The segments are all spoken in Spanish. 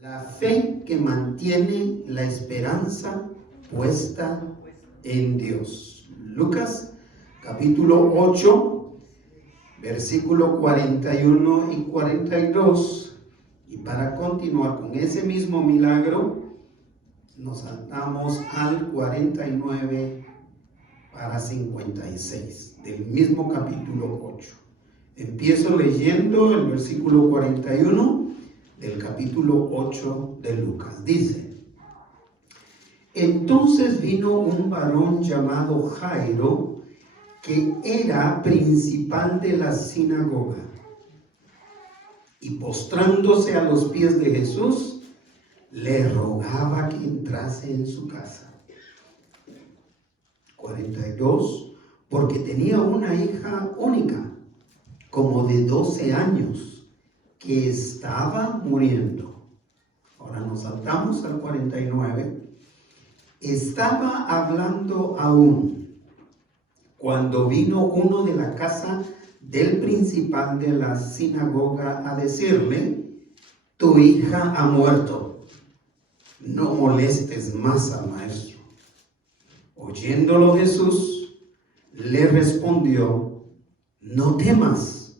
La fe que mantiene la esperanza puesta en Dios. Lucas capítulo 8, versículo 41 y 42. Y para continuar con ese mismo milagro, nos saltamos al 49 para 56 del mismo capítulo 8. Empiezo leyendo el versículo 41 del capítulo 8 de Lucas. Dice: entonces vino un varón llamado Jairo, que era principal de la sinagoga, y postrándose a los pies de Jesús, le rogaba que entrase en su casa. 42. Porque tenía una hija única, como de 12 años, que estaba muriendo. Ahora nos saltamos al 49. Estaba hablando aún cuando vino uno de la casa del principal de la sinagoga a decirle: tu hija ha muerto, no molestes más al maestro. Oyéndolo Jesús le respondió: no temas,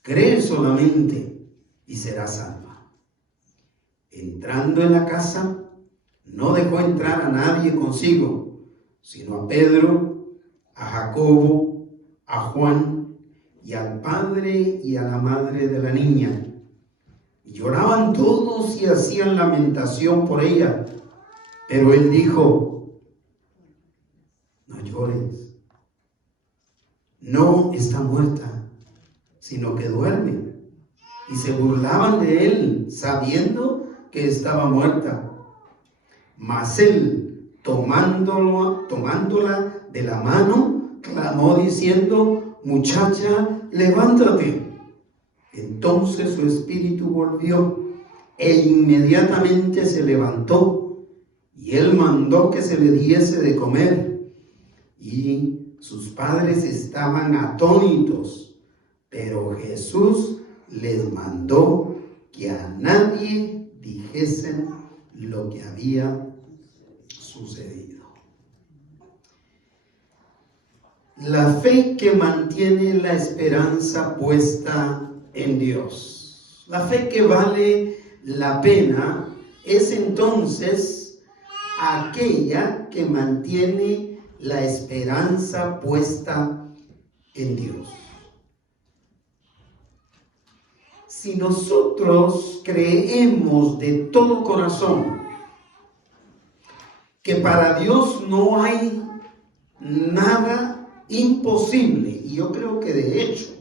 cree solamente y será salva. Entrando en la casa, no dejó entrar a nadie consigo, sino a Pedro, a Jacobo, a Juan y al padre y a la madre de la niña. Y lloraban todos y hacían lamentación por ella. Pero él dijo: no llores, no está muerta, sino que duerme. Y se burlaban de él, sabiendo que estaba muerta. Mas él, tomándola de la mano, clamó diciendo: muchacha, levántate. Entonces su espíritu volvió, e inmediatamente se levantó, y él mandó que se le diese de comer. Y sus padres estaban atónitos, pero Jesús les mandó que a nadie dijesen lo que había sucedido. La fe que mantiene la esperanza puesta en Dios. La fe que vale la pena es entonces aquella que mantiene la esperanza puesta en Dios. Si nosotros creemos de todo corazón que para Dios no hay nada imposible, y yo creo que de hecho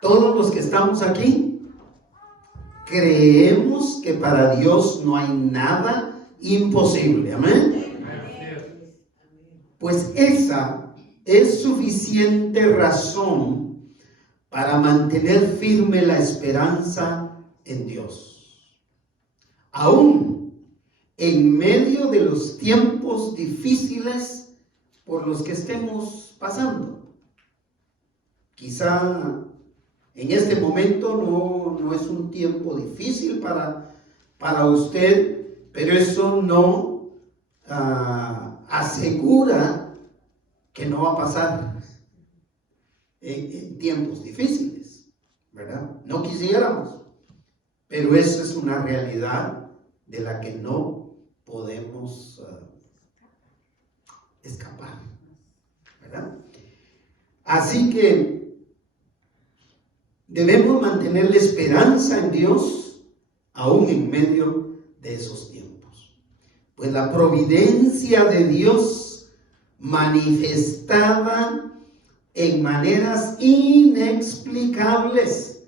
todos los que estamos aquí creemos que para Dios no hay nada imposible, amén. Pues esa es suficiente razón para mantener firme la esperanza en Dios, aún en medio de los tiempos difíciles por los que estemos pasando. Quizá en este momento no es un tiempo difícil para usted, pero eso no asegura que no va a pasar en tiempos difíciles, ¿verdad? No quisiéramos, pero eso es una realidad de la que no podemos escapar, ¿verdad? Así que debemos mantener la esperanza en Dios aún en medio de esos tiempos, pues la providencia de Dios manifestada en maneras inexplicables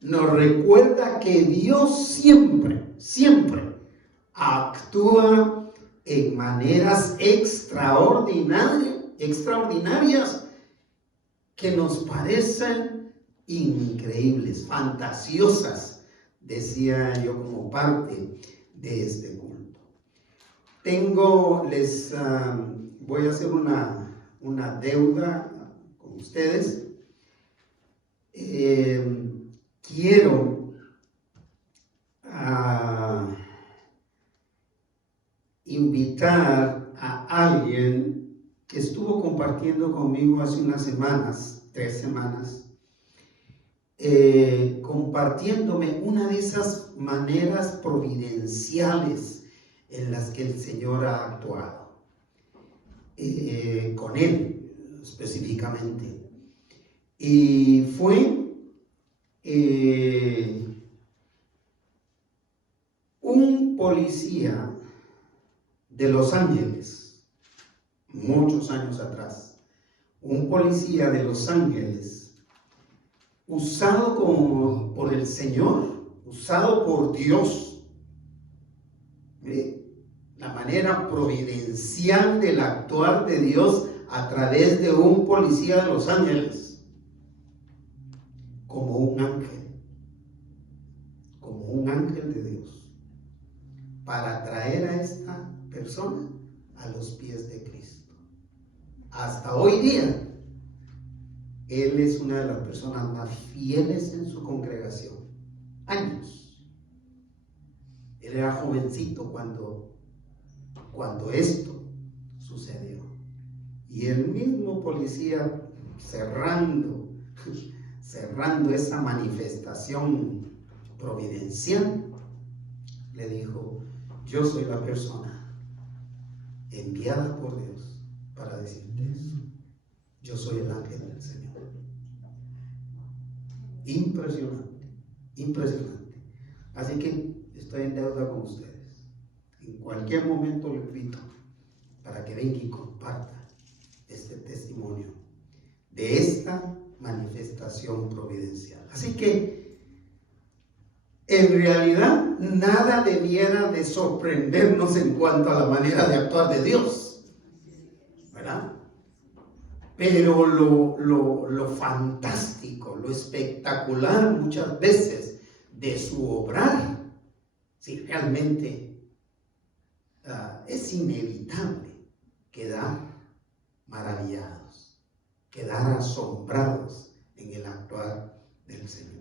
nos recuerda que Dios siempre actúa en maneras extraordinarias que nos parecen increíbles, fantasiosas, decía yo como parte de este culto. Voy a hacer una deuda con ustedes. Quiero invitar a alguien que estuvo compartiendo conmigo hace unas semanas, 3 semanas, compartiéndome una de esas maneras providenciales en las que el Señor ha actuado, con él específicamente. Y fue un policía de Los Ángeles, muchos años atrás, un policía de Los Ángeles, usado por el Señor, usado por Dios, la manera providencial del actuar de Dios a través de un policía de Los Ángeles, como un ángel de Dios, para traer a esta persona a los pies de Cristo. Hasta hoy día, él es una de las personas más fieles en su congregación. Años. Él era jovencito cuando esto sucedió. Y el mismo policía cerrando esa manifestación providencial, le dijo: yo soy la persona enviada por Dios para decirte eso. Yo soy el ángel del Señor. Impresionante, impresionante. Así que estoy en deuda con ustedes. En cualquier momento lo invito para que venga y comparta este testimonio de esta manifestación providencial. Así que en realidad nada debiera de sorprendernos en cuanto a la manera de actuar de Dios, ¿verdad? Pero lo fantástico, lo espectacular muchas veces de su obrar, si realmente es inevitable quedar maravillados, quedar asombrados en el actuar del Señor.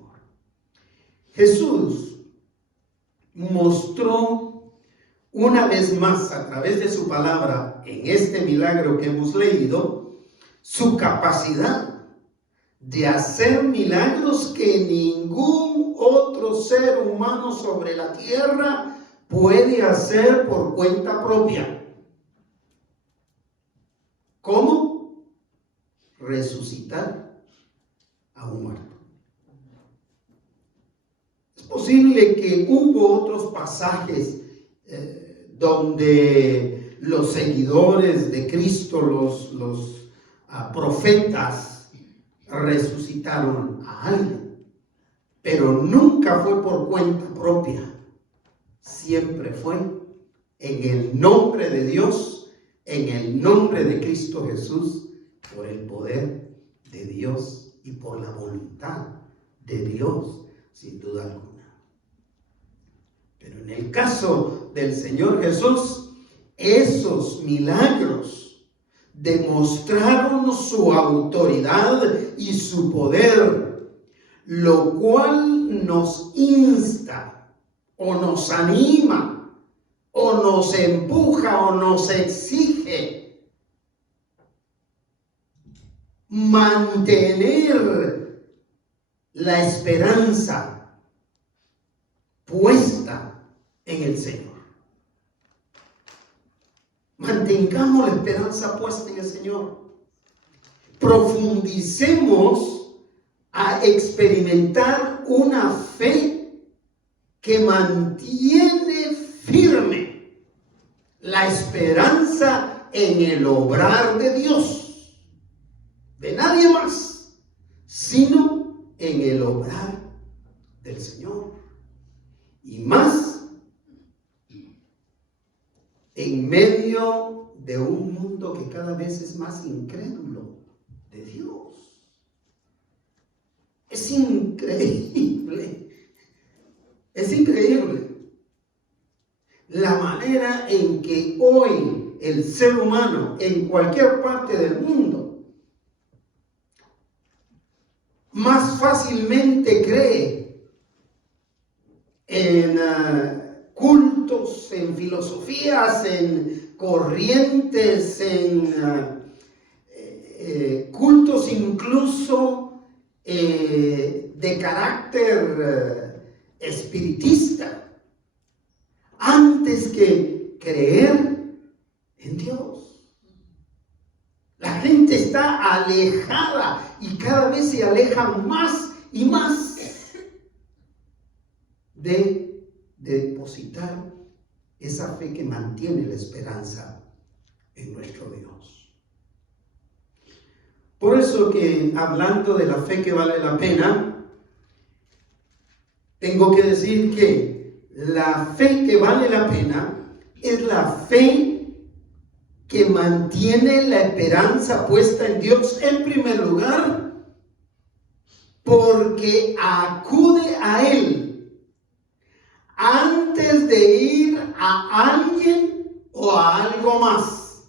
Jesús mostró una vez más a través de su palabra en este milagro que hemos leído su capacidad de hacer milagros que ningún otro ser humano sobre la tierra puede hacer por cuenta propia. ¿Cómo? Resucitar a un muerto. Es posible que hubo otros pasajes donde los seguidores de Cristo, los profetas, resucitaron a alguien, pero nunca fue por cuenta propia. Siempre fue en el nombre de Dios, en el nombre de Cristo Jesús, por el poder de Dios y por la voluntad de Dios, sin duda alguna. Pero en el caso del Señor Jesús, esos milagros demostraron su autoridad y su poder, lo cual nos insta o nos anima o nos empuja o nos exige mantener la esperanza puesta en el Señor. Mantengamos la esperanza puesta en el Señor. Profundicemos a experimentar una fe que mantiene firme la esperanza en el obrar de Dios, de nadie más, sino en el obrar del Señor. Y más en medio de un mundo que cada vez es más incrédulo de Dios. Es increíble. Es increíble la manera en que hoy el ser humano en cualquier parte del mundo más fácilmente cree en cultos, en filosofías, en corrientes, en cultos incluso de carácter espiritista, antes que creer en Dios. La gente está alejada y cada vez se aleja más y más de depositar esa fe que mantiene la esperanza en nuestro Dios. Por eso que, hablando de la fe que vale la pena, tengo que decir que la fe que vale la pena es la fe que mantiene la esperanza puesta en Dios en primer lugar, porque acude a Él antes de ir a alguien o a algo más.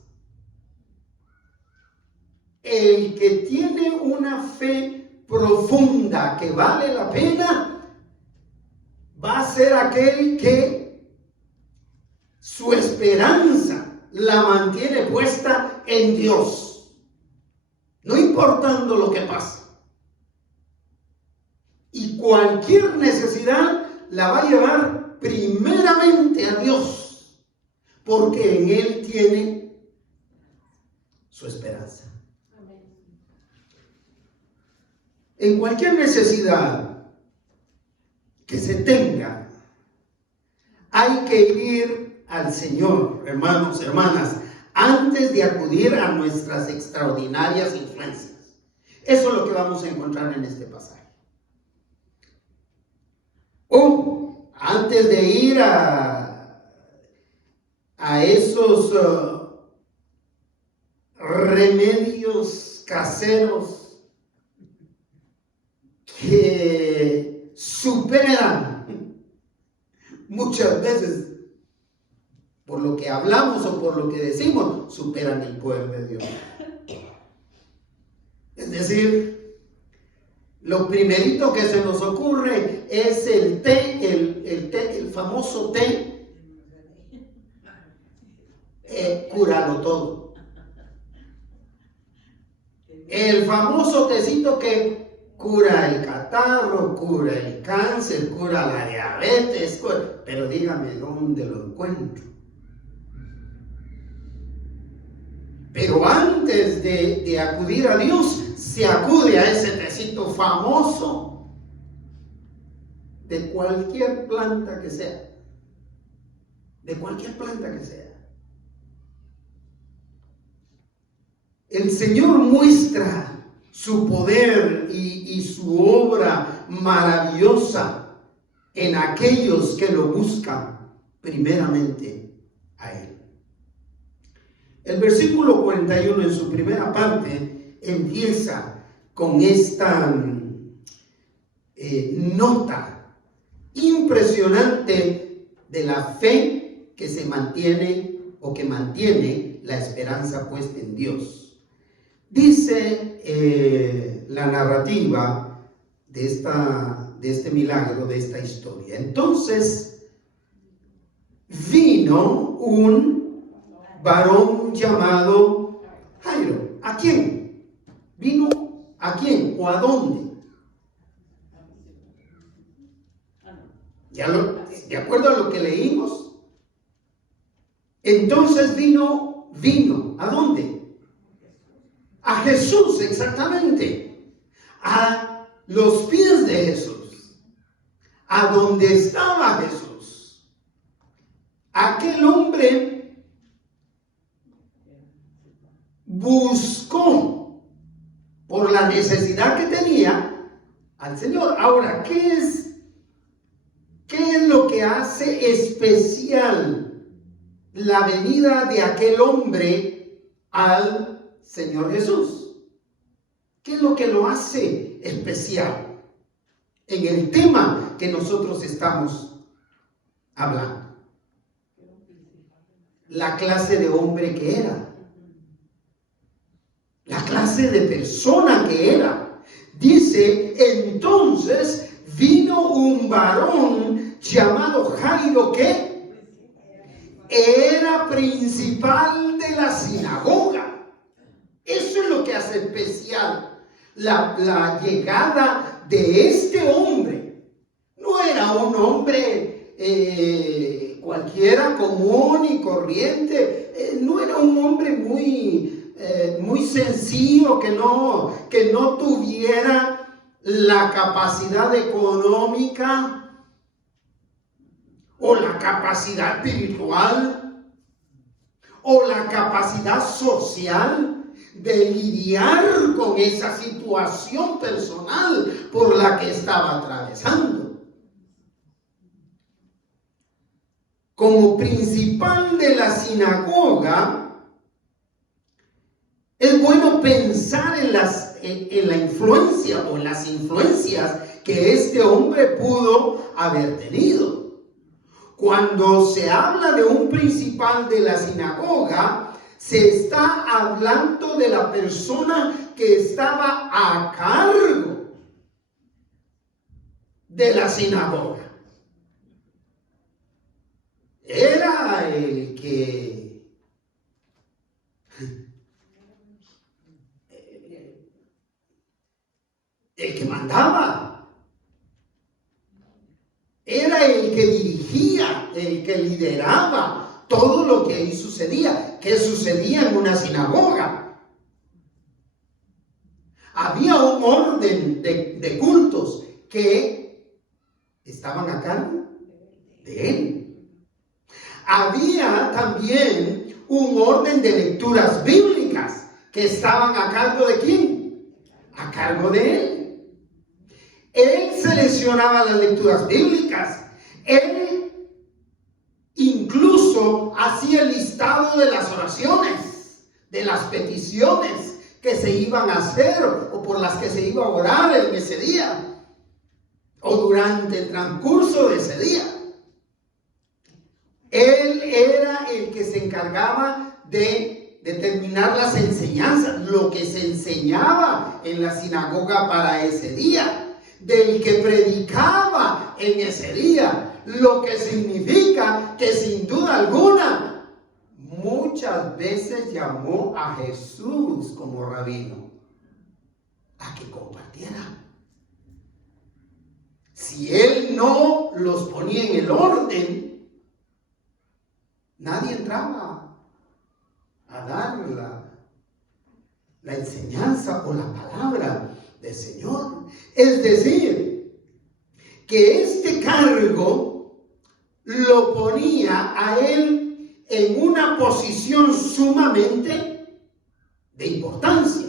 El que tiene una fe profunda que vale la pena va a ser aquel que su esperanza la mantiene puesta en Dios, no importando lo que pase. Y cualquier necesidad la va a llevar primeramente a Dios, porque en Él tiene su esperanza. En cualquier necesidad que se tenga, hay que ir al Señor, hermanos, hermanas, antes de acudir a nuestras extraordinarias influencias. Eso es lo que vamos a encontrar en este pasaje. O antes de ir a esos remedios caseros que superan muchas veces, por lo que hablamos o por lo que decimos, superan el poder de Dios. Es decir, lo primerito que se nos ocurre es el té, el famoso té, cúralo todo. El famoso tecito que cura el catarro, cura el cáncer, cura la diabetes, pero dígame dónde lo encuentro. Pero antes de acudir a Dios, se acude a ese tecito famoso de cualquier planta que sea. De cualquier planta que sea. El Señor muestra su poder y su obra maravillosa en aquellos que lo buscan primeramente a Él. El versículo 41 en su primera parte empieza con esta nota impresionante de la fe que se mantiene o que mantiene la esperanza puesta en Dios. Dice la narrativa de este milagro, de esta historia. Entonces vino un varón llamado Jairo. ¿A quién? ¿Vino a quién o a dónde? De acuerdo a lo que leímos. Entonces vino, ¿a dónde? A Jesús, exactamente, a los pies de Jesús, a donde estaba Jesús. Aquel hombre buscó por la necesidad que tenía al Señor. Ahora, ¿qué es lo que hace especial la venida de aquel hombre al Señor Jesús? ¿Qué es lo que lo hace especial en el tema que nosotros estamos hablando? La clase de hombre que era, la clase de persona que era. Dice, entonces vino un varón llamado Jairo, ¿qué? era principal de la sinagoga. Eso es lo que hace especial la llegada de este hombre. No era un hombre cualquiera, común y corriente. No era un hombre muy sencillo, que no tuviera la capacidad económica o la capacidad espiritual o la capacidad social de lidiar con esa situación personal por la que estaba atravesando. Como principal de la sinagoga, es bueno pensar en la influencia o en las influencias que este hombre pudo haber tenido. Cuando se habla de un principal de la sinagoga, se está hablando de la persona que estaba a cargo de la sinagoga. Era el que mandaba. Era el que dirigía, el que lideraba todo lo que ahí sucedía. ¿Qué sucedía en una sinagoga? Había un orden de cultos que estaban a cargo de él. Había también un orden de lecturas bíblicas que estaban a cargo de ¿quién? A cargo de él. Él seleccionaba las lecturas bíblicas. Él incluso hacía el listado de las oraciones, de las peticiones que se iban a hacer o por las que se iba a orar en ese día o durante el transcurso de ese día. Él era el que se encargaba de determinar las enseñanzas, lo que se enseñaba en la sinagoga para ese día, del que predicaba en ese día, lo que significa que sin duda alguna muchas veces llamó a Jesús como rabino a que compartiera. Si él no los ponía en el orden, nadie entraba a dar la enseñanza o la palabra del Señor. Es decir, que este cargo lo ponía a él en una posición sumamente de importancia.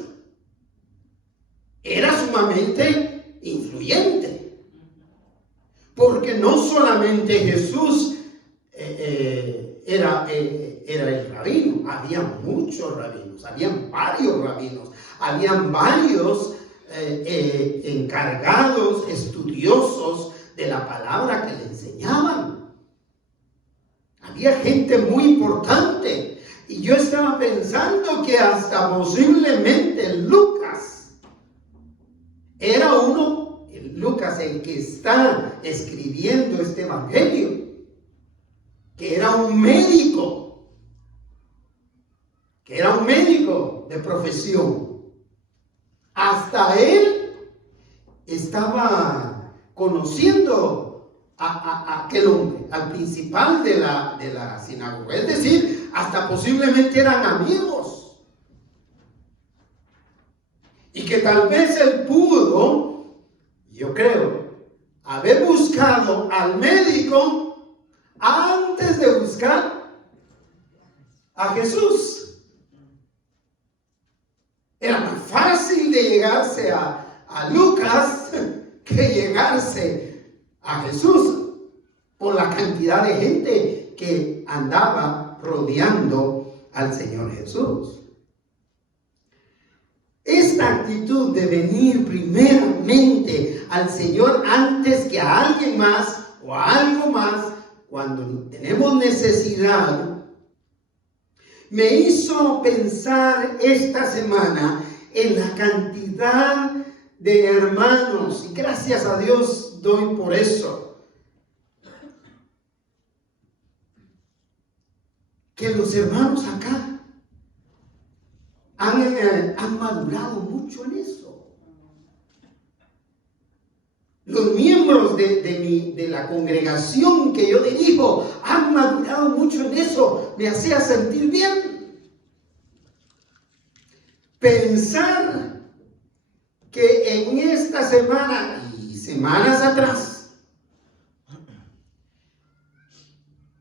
Era sumamente influyente, porque no solamente Jesús era el rabino, había muchos rabinos, habían varios rabinos, habían varios encargados, estudiosos de la palabra que le enseñaban. Había gente muy importante. Y yo estaba pensando que hasta posiblemente Lucas era Lucas el que está escribiendo este evangelio, que era un médico de profesión. Hasta él estaba conociendo a aquel hombre, al principal de la sinagoga. Es decir, hasta posiblemente eran amigos. Y que tal vez él pudo, yo creo, haber buscado al médico antes de buscar a Jesús. Era más fácil de llegarse a Lucas que llegarse a Jesús por la cantidad de gente que andaba rodeando al Señor Jesús. Esta actitud de venir primeramente al Señor antes que a alguien más o a algo más, cuando tenemos necesidad, me hizo pensar esta semana en la cantidad de hermanos, y gracias a Dios doy por eso, que los hermanos acá han madurado mucho en eso. Los miembros de la congregación que yo dirijo han madurado mucho en eso. Me hacía sentir bien. Pensar que en esta semana y semanas atrás,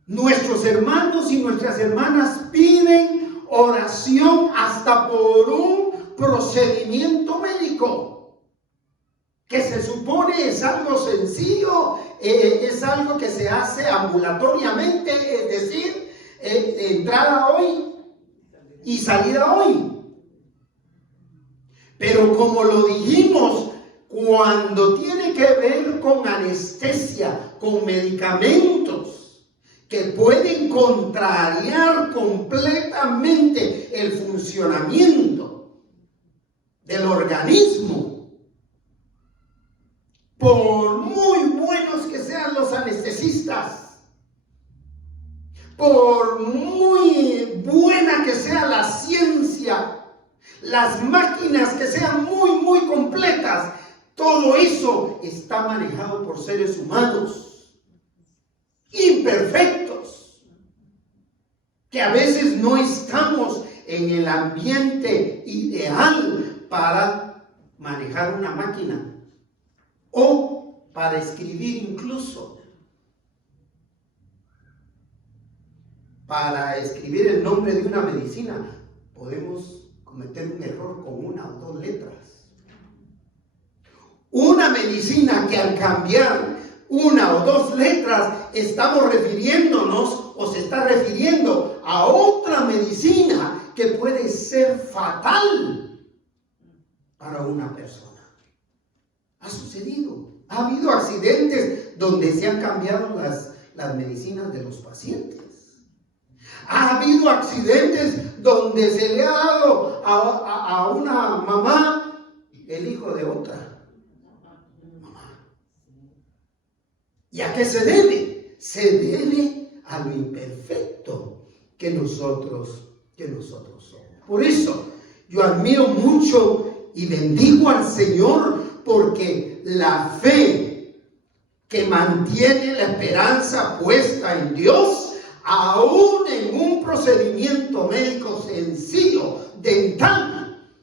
nuestros hermanos y nuestras hermanas piden oración hasta por un procedimiento médico, que se supone es algo sencillo, es algo que se hace ambulatoriamente, es decir, entrada hoy y salida hoy. Pero como lo dijimos, cuando tiene que ver con anestesia, con medicamentos que pueden contrariar completamente el funcionamiento del organismo, por muy buenos que sean los anestesistas, por muy buena que sea la ciencia, las máquinas que sean muy completas, todo eso está manejado por seres humanos imperfectos, que a veces no estamos en el ambiente ideal para manejar una máquina o para escribir, incluso para escribir el nombre de una medicina podemos cometer un error con una o dos letras. Una medicina que al cambiar una o dos letras estamos refiriéndonos o se está refiriendo a otra medicina que puede ser fatal para una persona. Ha sucedido. Ha habido accidentes donde se han cambiado las medicinas de los pacientes. Ha habido accidentes donde se le ha dado a una mamá el hijo de otra mamá. ¿Y a qué se debe? Se debe a lo imperfecto que nosotros somos. Por eso yo admiro mucho y bendigo al Señor, porque la fe que mantiene la esperanza puesta en Dios, aún en un procedimiento médico sencillo, dental,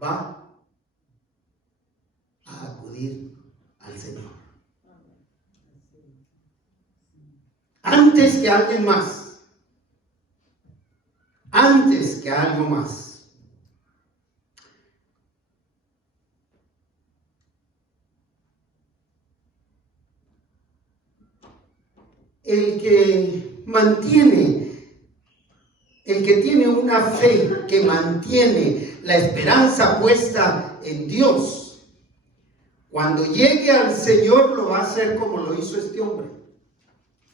va a acudir al Señor antes que alguien más, antes que algo más. El que tiene una fe que mantiene la esperanza puesta en Dios, cuando llegue al Señor lo va a hacer como lo hizo este hombre,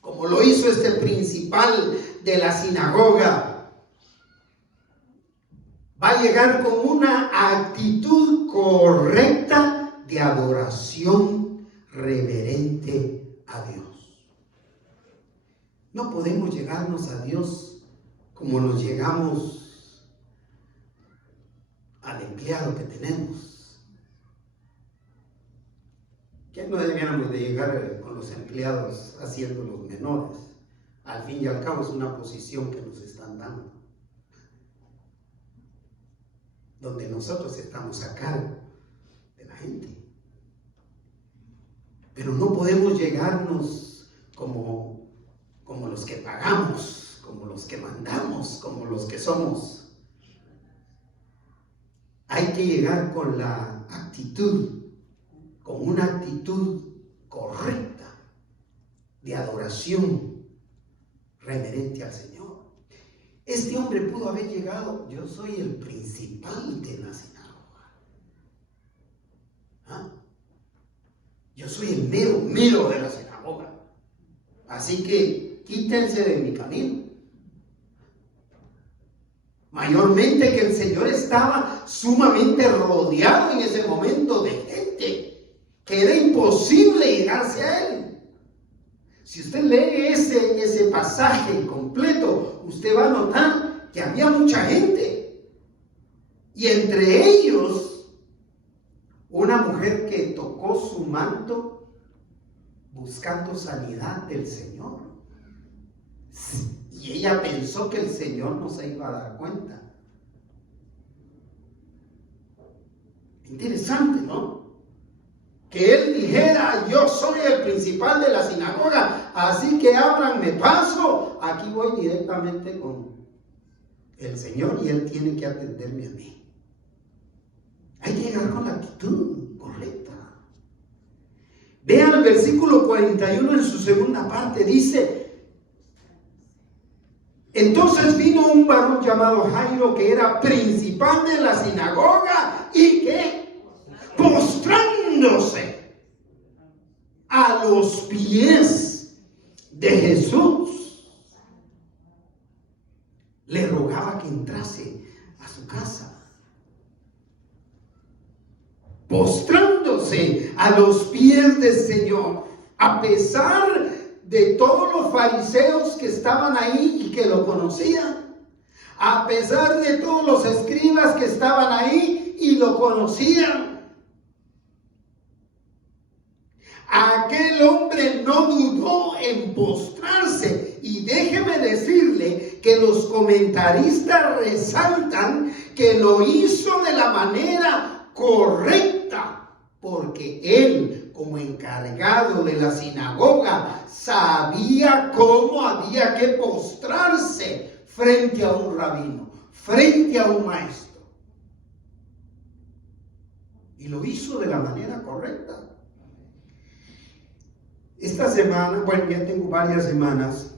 como lo hizo este principal de la sinagoga. Va a llegar con una actitud correcta de adoración reverente a Dios. No podemos llegarnos a Dios como nos llegamos al empleado que tenemos. Que no deberíamos de llegar con los empleados haciéndolos menores. Al fin y al cabo es una posición que nos están dando, donde nosotros estamos a cargo de la gente. Pero no podemos llegarnos como los que pagamos, como los que mandamos, como los que somos. Hay que llegar con la actitud, con una actitud correcta de adoración reverente al Señor. Este hombre pudo haber llegado: yo soy el principal de la sinagoga. Yo soy el mero de la sinagoga. Así que quítense de mi camino. Mayormente que el Señor estaba sumamente rodeado en ese momento de gente, que era imposible llegarse a Él. Si usted lee ese pasaje completo, usted va a notar que había mucha gente. Y entre ellos, una mujer que tocó su manto buscando sanidad del Señor. Y ella pensó que el Señor no se iba a dar cuenta. Interesante, ¿no? Que él dijera: yo soy el principal de la sinagoga, así que ábranme paso, aquí voy directamente con el Señor y él tiene que atenderme a mí. Hay que llegar con la actitud correcta. Vean el versículo 41 en su segunda parte, dice: entonces vino un varón llamado Jairo, que era principal de la sinagoga, y que, postrándose a los pies de Jesús, le rogaba que entrase a su casa. Postrándose a los pies del Señor, a pesar de todos los fariseos que estaban ahí y que lo conocían, a pesar de todos los escribas que estaban ahí y lo conocían, aquel hombre no dudó en postrarse. Y déjeme decirle que los comentaristas resaltan que lo hizo de la manera correcta, porque él, como encargado de la sinagoga, sabía cómo había que postrarse frente a un rabino, frente a un maestro. Y lo hizo de la manera correcta. Esta semana, bueno, ya tengo varias semanas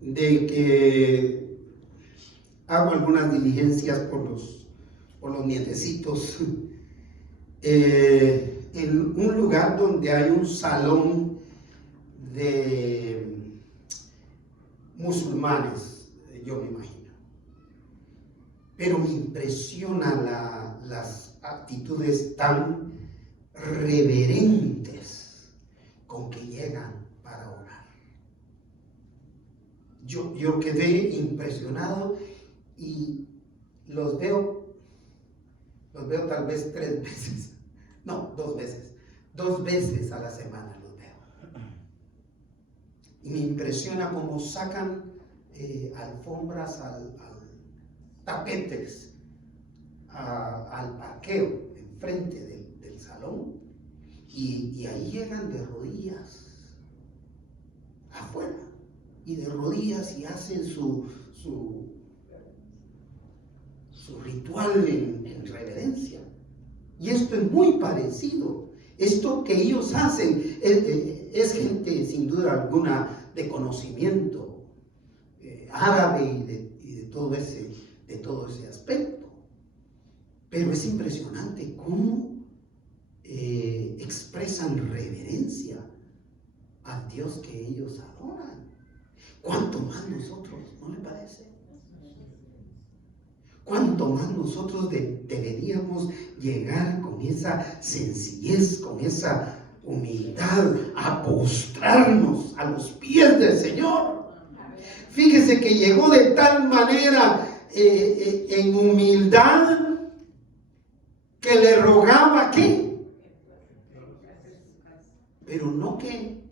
de que hago algunas diligencias por los nietecitos en un lugar donde hay un salón de musulmanes, yo me imagino. Pero me impresiona las actitudes tan reverentes con que llegan para orar. Yo quedé impresionado y los veo tal vez 3 veces, no, 2 veces, 2 veces a la semana los veo. Y me impresiona cómo sacan alfombras, tapetes, al parqueo enfrente del salón, y ahí llegan de rodillas afuera, y de rodillas, y hacen su ritual en reverencia. Y esto es muy parecido. Esto que ellos hacen es gente sin duda alguna de conocimiento árabe y de todo ese aspecto. Pero es impresionante cómo expresan reverencia al Dios que ellos adoran. ¿Cuánto más nosotros, no le parece? ¿Cuánto más nosotros deberíamos llegar con esa sencillez, con esa humildad, a postrarnos a los pies del Señor? Fíjese que llegó de tal manera en humildad que le rogaba que, pero no que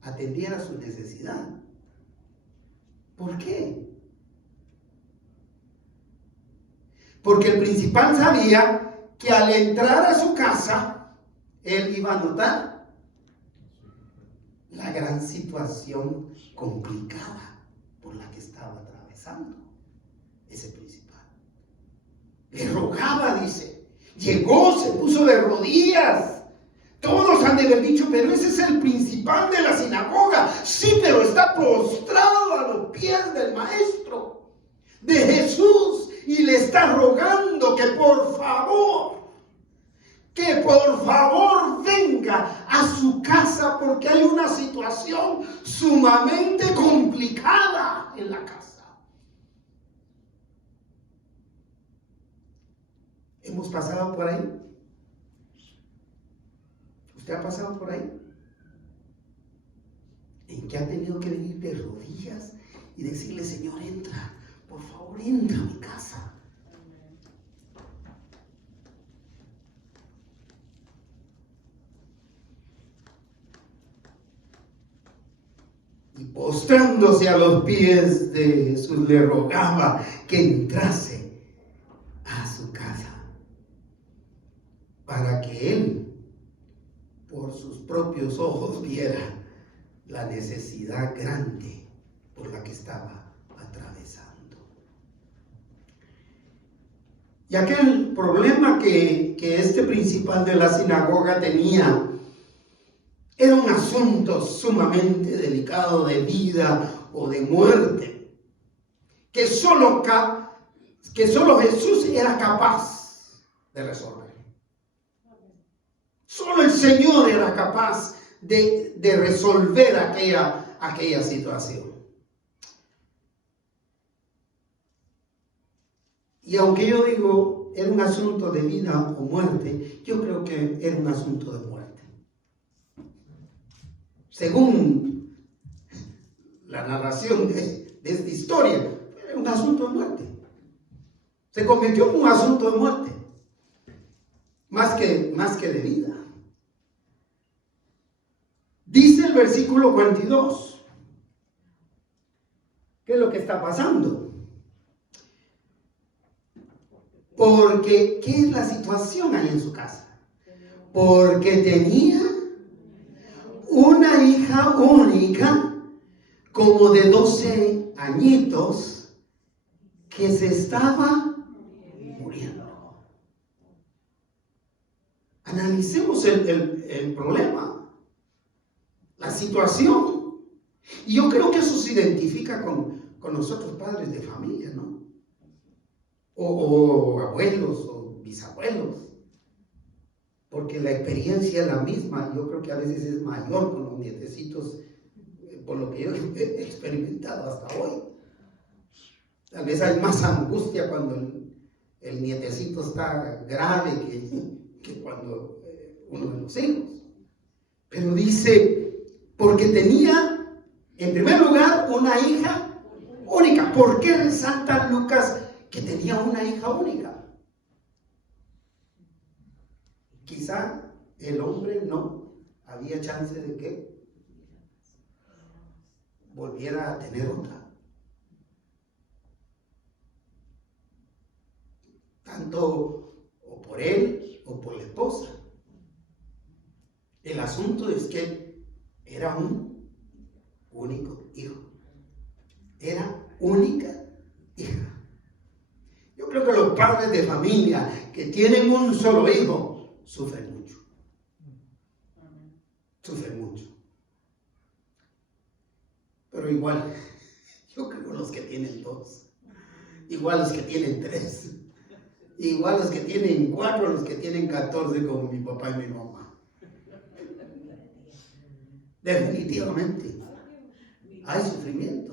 atendiera su necesidad. ¿Por qué? Porque el principal sabía que al entrar a su casa, él iba a notar la gran situación complicada por la que estaba atravesando ese principal. Le rogaba, dice. Llegó, se puso de rodillas. Todos han de haber dicho: pero ese es el principal de la sinagoga. Sí, pero está postrado a los pies del maestro, de Jesús, y le está rogando que por favor venga a su casa, porque hay una situación sumamente complicada en la casa. ¿Hemos pasado por ahí? ¿Usted ha pasado por ahí? porque ha tenido que venir de rodillas y decirle, Señor, entra, por favor, entra a mi casa. Y postrándose a los pies de Jesús, le rogaba que entrase a su casa para que él, por sus propios ojos, viera la necesidad grande por la que estaba atravesando. Y aquel problema que este principal de la sinagoga tenía era un asunto sumamente delicado de vida o de muerte, que solo Jesús era capaz de resolver. Solo el Señor era capaz de resolver aquella situación. Y aunque yo digo, era un asunto de vida o muerte, yo creo que era un asunto de muerte. Según la narración de esta historia, era un asunto de muerte. Se convirtió en un asunto de muerte, más que de vida. Dice el versículo 42. ¿Qué es lo que está pasando? Porque, ¿qué es la situación ahí en su casa? Porque tenía una hija única, como de 12 añitos, que se estaba muriendo. Analicemos el problema, la situación. Y yo creo que eso se identifica con nosotros padres de familia, ¿no? O abuelos o bisabuelos. Porque la experiencia es la misma. Yo creo que a veces es mayor con los nietecitos, por lo que yo he experimentado hasta hoy. Tal vez hay más angustia cuando el nietecito está grave que cuando uno de los hijos. Pero dice, porque tenía, en primer lugar, una hija única. ¿Por qué resalta Lucas que tenía una hija única? Quizá el hombre no había chance de que volviera a tener otra. Tanto o por él o por la esposa. El asunto es que era un único hijo. Era única hija. Yo creo que los padres de familia que tienen un solo hijo sufren mucho. Sufren mucho. Pero igual, yo creo los que tienen 2, igual los que tienen 3, igual los que tienen 4, los que tienen 14, como mi papá y mi mamá. Definitivamente hay sufrimiento.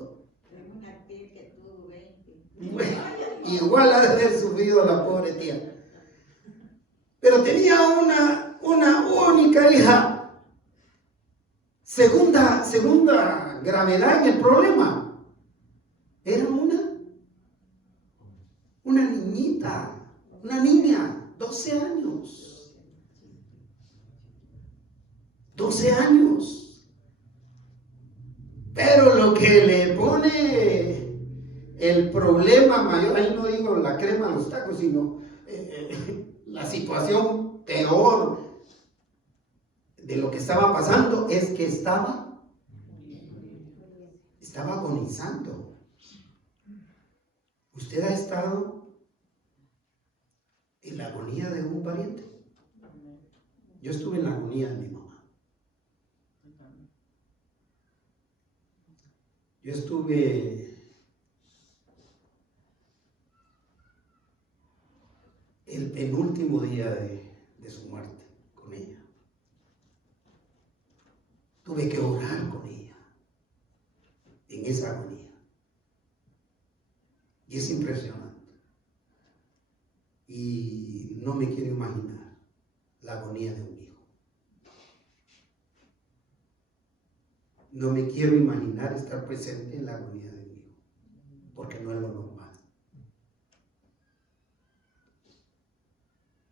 Bueno, igual ha de haber sufrido la pobre tía. Pero tenía una única hija. Segunda gravedad en el problema. Era una niñita, una niña, 12 años. 12 años. Pero lo que le pone el problema mayor, ahí no digo la crema a los tacos, sino la situación peor de lo que estaba pasando es que estaba agonizando. ¿Usted ha estado en la agonía de un pariente? Yo estuve en la agonía de mi mamá. Yo estuve el penúltimo día de su muerte con ella. Tuve que orar con ella en esa agonía. Y es impresionante. Y no me quiero imaginar la agonía de un hijo. no me quiero imaginar estar presente en la agonía de mi hijo, porque no es lo normal.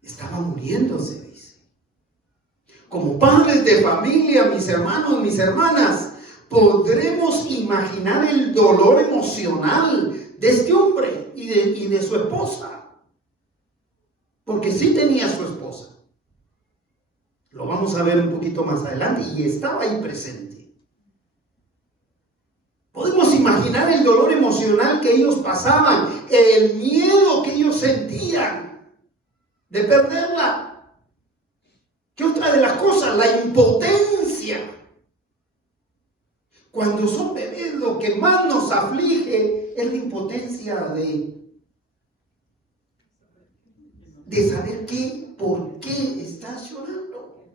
Estaba muriéndose, dice. Como padres de familia, mis hermanos y mis hermanas, podremos imaginar el dolor emocional de este hombre y de su esposa. Porque sí tenía su esposa. Lo vamos a ver un poquito más adelante y estaba ahí presente. Podemos imaginar el dolor emocional que ellos pasaban, el miedo que ellos sentían de perderla. ¿Qué otra de las cosas? La impotencia. Cuando son bebés, lo que más nos aflige es la impotencia de saber por qué estás llorando.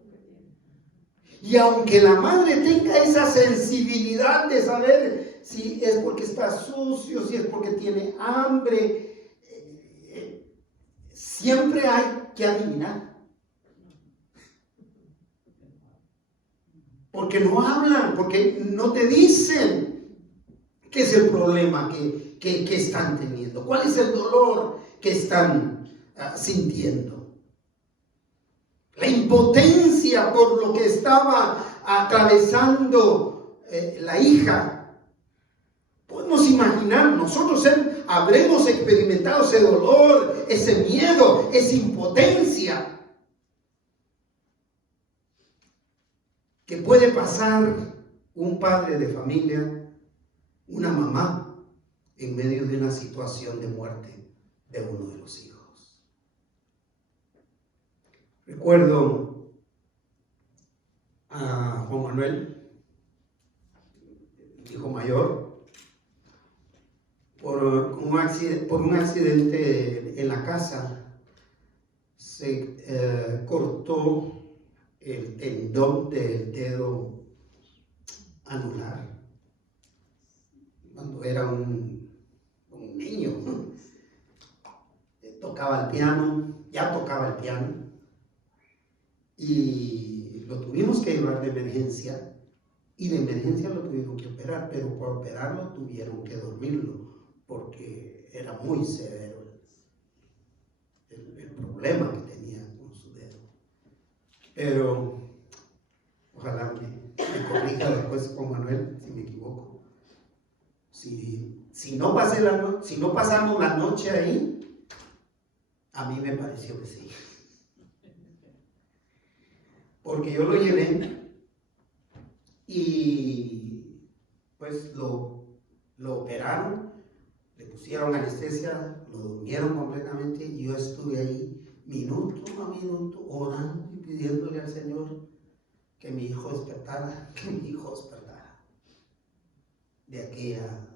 Y aunque la madre tenga esa sensibilidad de saber si es porque está sucio, si es porque tiene hambre, siempre hay que adivinar. Porque no hablan, porque no te dicen qué es el problema que están teniendo, cuál es el dolor que están sintiendo. La impotencia por lo que estaba atravesando la hija. Podemos imaginar, nosotros habremos experimentado ese dolor, ese miedo, esa impotencia que puede pasar un padre de familia, una mamá, en medio de una situación de muerte de uno de los hijos. Recuerdo a Juan Manuel, hijo mayor, por un accidente en la casa, se cortó el tendón del dedo anular cuando era un niño. Tocaba el piano y lo tuvimos que llevar de emergencia y de emergencia lo tuvieron que operar, pero para operarlo tuvieron que dormirlo porque era muy severo el problema que tenía con su dedo. Pero ojalá me corrija después con Manuel si me equivoco. Si no pasamos la noche ahí, a mí me pareció que sí. Porque yo lo llevé y pues lo operaron, le pusieron anestesia, lo durmieron completamente y yo estuve ahí minuto a minuto orando y pidiéndole al Señor que mi hijo despertara, de aquella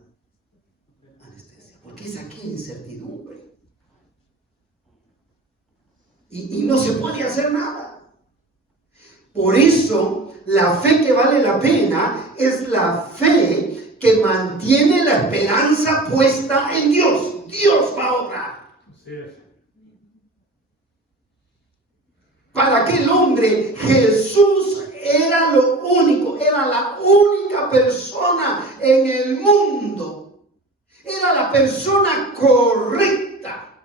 anestesia, porque es aquella incertidumbre y no se puede hacer nada. Por eso la fe que vale la pena es la fe que mantiene la esperanza puesta en Dios. Dios va a obrar. Así es. Para aquel hombre, Jesús era lo único, era la única persona en el mundo. Era la persona correcta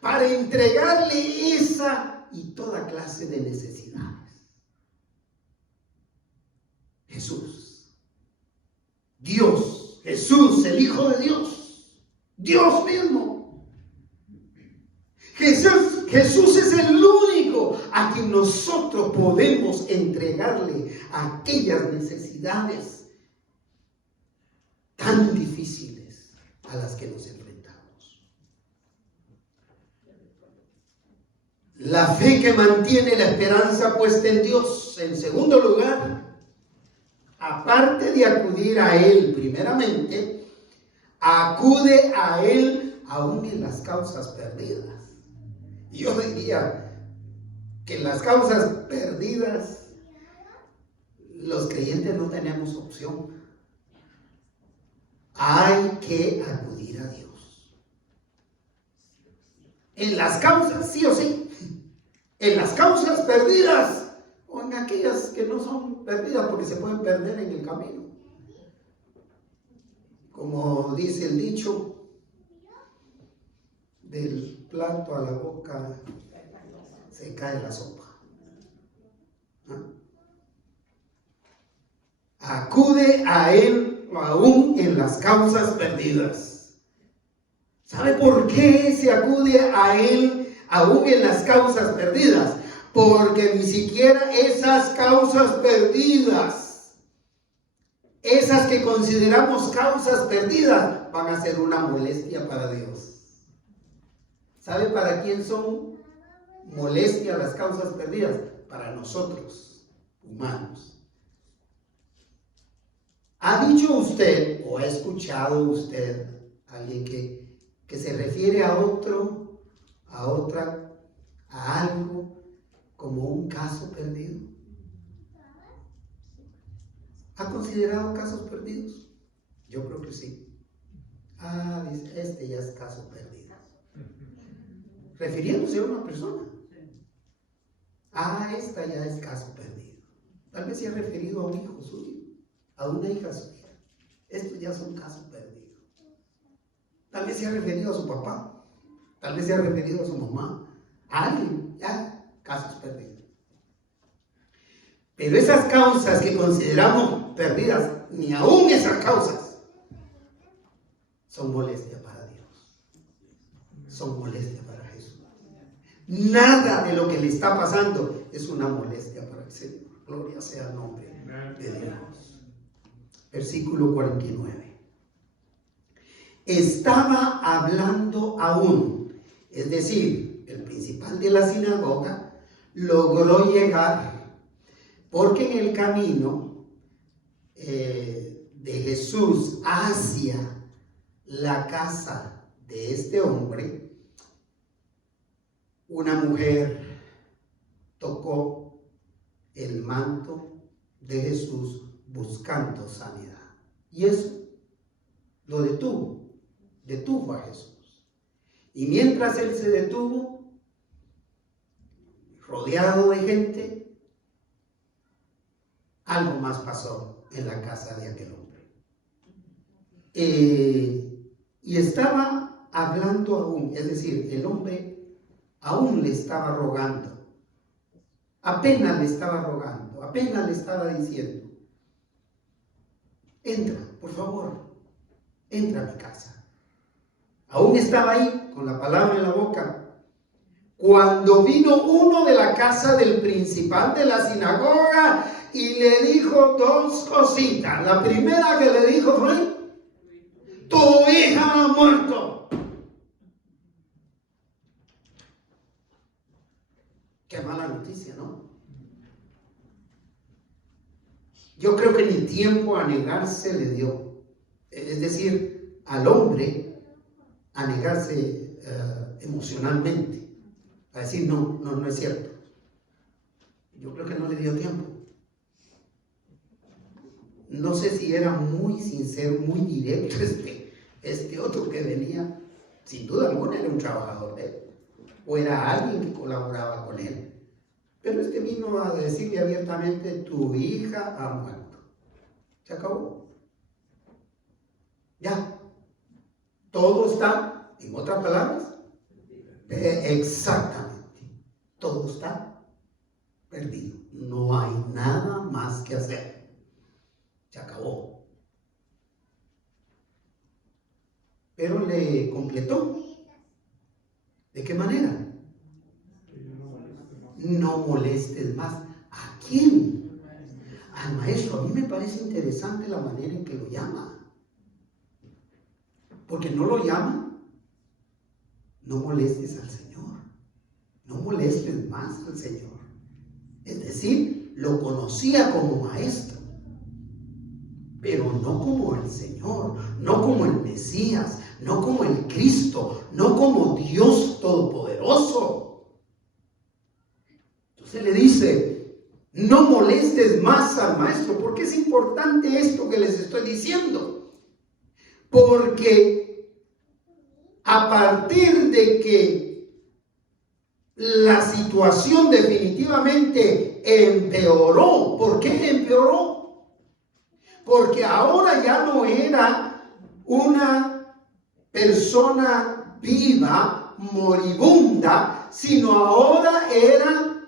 para entregarle esa y toda clase de necesidades. Jesús, Dios, Jesús, el Hijo de Dios, Dios mismo. Jesús es el único a quien nosotros podemos entregarle aquellas necesidades tan difíciles a las que nos enfrentamos. La fe que mantiene la esperanza puesta en Dios. En segundo lugar, aparte de acudir a Él primeramente, acude a Él aún en las causas perdidas. Y yo diría que en las causas perdidas los creyentes no tenemos opción. Hay que acudir a Dios. En las causas, sí o sí. En las causas perdidas o en aquellas que no son perdidas porque se pueden perder en el camino. como dice el dicho, del plato a la boca se cae la sopa. Acude a Él aún en las causas perdidas. ¿Sabe por qué se acude a Él aún en las causas perdidas? Porque ni siquiera esas causas perdidas, esas que consideramos causas perdidas, van a ser una molestia para Dios. ¿Sabe para quién son molestia las causas perdidas? Para nosotros, humanos. ¿Ha dicho usted o ha escuchado usted a alguien que se refiere a otro, a otra, a algo como un caso perdido? ¿Ha considerado casos perdidos? Yo creo que sí. Dice, este ya es caso perdido. Refiriéndose a una persona. Esta ya es caso perdido. Tal vez se ha referido a un hijo suyo, a una hija suya. Estos ya son casos perdidos. Tal vez se ha referido a su papá. Tal vez se ha referido a su mamá. A alguien, ya, casos perdidos. Pero esas causas que consideramos perdidas, ni aún esas causas, son molestia para Dios. Son molestia para Jesús. Nada de lo que le está pasando es una molestia para el Señor. Gloria sea el nombre de Dios. Versículo 49. Estaba hablando aún, es decir, el principal de la sinagoga logró llegar, porque en el camino de Jesús hacia la casa de este hombre, una mujer tocó el manto de Jesús buscando sanidad. Y eso lo detuvo a Jesús. Y mientras él se detuvo, rodeado de gente, algo más pasó en la casa de aquel hombre. Y estaba hablando aún, es decir, el hombre aún le estaba rogando, apenas le estaba rogando, apenas le estaba diciendo, entra, por favor, entra a mi casa. Aún estaba ahí con la palabra en la boca, cuando vino uno de la casa del principal de la sinagoga y le dijo dos cositas. La primera que le dijo fue, tu hija ha muerto. Qué mala noticia, ¿no? Yo creo que ni tiempo a negarse le dio. Es decir, al hombre a negarse emocionalmente. A decir, no es cierto. Yo creo que no le dio tiempo. No sé si era muy sincero, muy directo este otro que venía. Sin duda alguna era un trabajador de él. O era alguien que colaboraba con él. Pero este vino a decirle abiertamente, tu hija ha muerto. Se acabó. Ya. Todo está, en otras palabras, exactamente. Todo está perdido. No hay nada más que hacer. Se acabó. Pero le completó. ¿De qué manera? No molestes más. ¿A quién? Al maestro. A mí me parece interesante la manera en que lo llama. Porque no lo llama, no molestes al Señor. No molestes más al Señor. Es decir, lo conocía como maestro, pero no como el Señor, no como el Mesías, no como el Cristo, no como Dios Todopoderoso. Entonces le dice, no molestes más al maestro. ¿Por qué es importante esto que les estoy diciendo? Porque a partir de que la situación definitivamente empeoró. ¿Por qué empeoró? Porque ahora ya no era una persona viva, moribunda, sino ahora era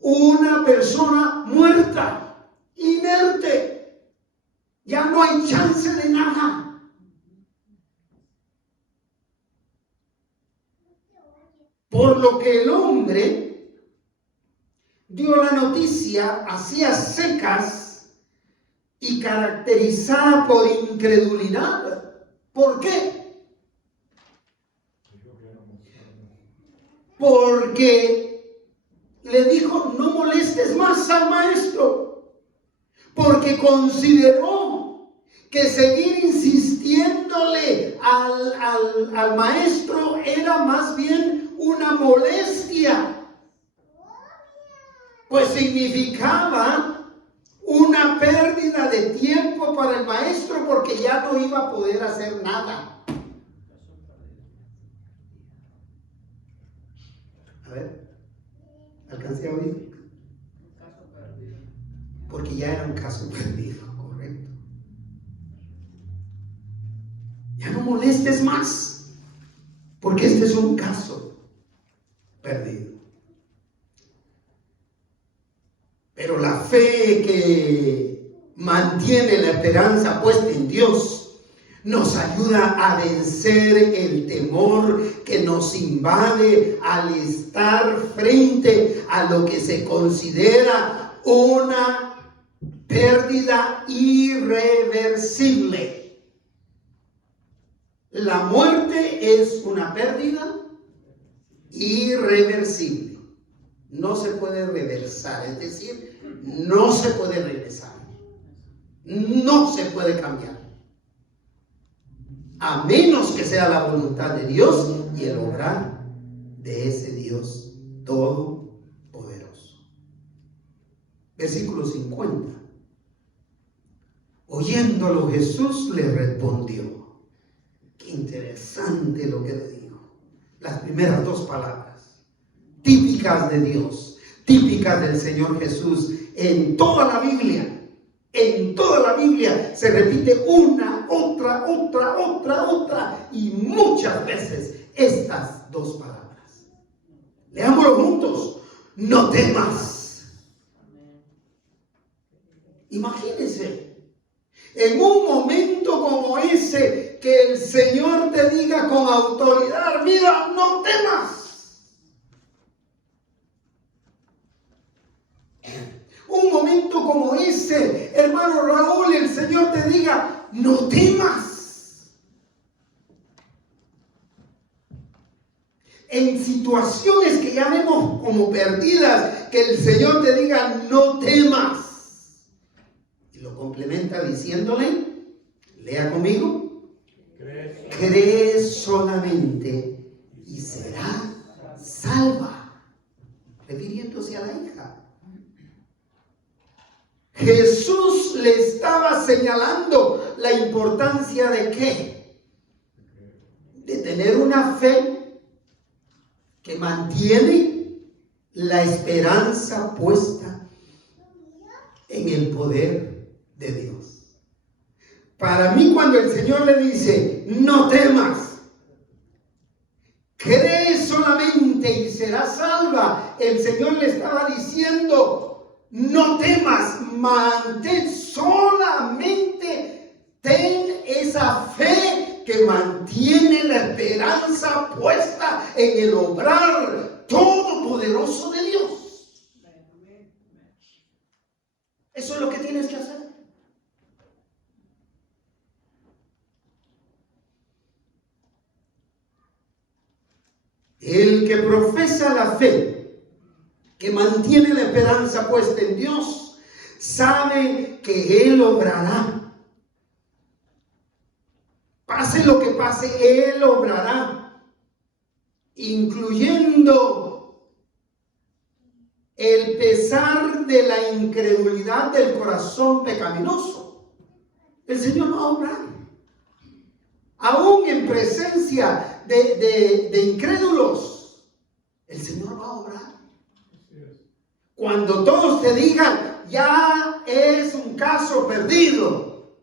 una persona muerta, inerte. Ya no hay chance de nada. Por lo que el hombre dio la noticia así a secas y caracterizada por incredulidad. ¿Por qué? Porque le dijo, no molestes más al maestro, porque consideró que seguir insistiéndole al maestro era más bien una molestia, pues significaba una pérdida de tiempo para el maestro, porque ya no iba a poder hacer nada. A ver, ¿alcancé a oír? Porque ya era un caso perdido, correcto. Ya no molestes más, porque este es un caso perdido. Pero la fe que mantiene la esperanza puesta en Dios nos ayuda a vencer el temor que nos invade al estar frente a lo que se considera una pérdida irreversible. La muerte es una pérdida irreversible. No se puede reversar, es decir, no se puede regresar. No se puede cambiar. A menos que sea la voluntad de Dios y el obrar de ese Dios todopoderoso. Versículo 50. Oyéndolo, Jesús le respondió. Qué interesante lo que le dijo. Las primeras dos palabras, típicas de Dios, típicas del Señor Jesús. En toda la Biblia se repite una, otra y muchas veces estas dos palabras. Leámoslo juntos. No temas. Imagínense, en un momento como ese, que el Señor te diga con autoridad, mira, no temas. Un momento como ese, hermano Raúl, el Señor te diga, no temas. En situaciones que ya vemos como perdidas, que el Señor te diga, no temas. Y lo complementa diciéndole, lea conmigo, cree solamente y será salva. Refiriéndose a la hija. Jesús le estaba señalando la importancia de ¿qué? De tener una fe que mantiene la esperanza puesta en el poder de Dios. Para mí, cuando el Señor le dice, no temas, cree solamente y serás salva, el Señor le estaba diciendo, no temas, mantén solamente, ten esa fe que mantiene la esperanza puesta en el obrar todopoderoso de Dios. Eso es lo que tienes que hacer. El que profesa la fe, que mantiene la esperanza puesta en Dios, sabe que Él obrará. Pase lo que pase, Él obrará, incluyendo el pesar de la incredulidad del corazón pecaminoso. El Señor va a obrar. Aún en presencia de incrédulos, el Señor va a obrar. Cuando todos te digan, ya es un caso perdido,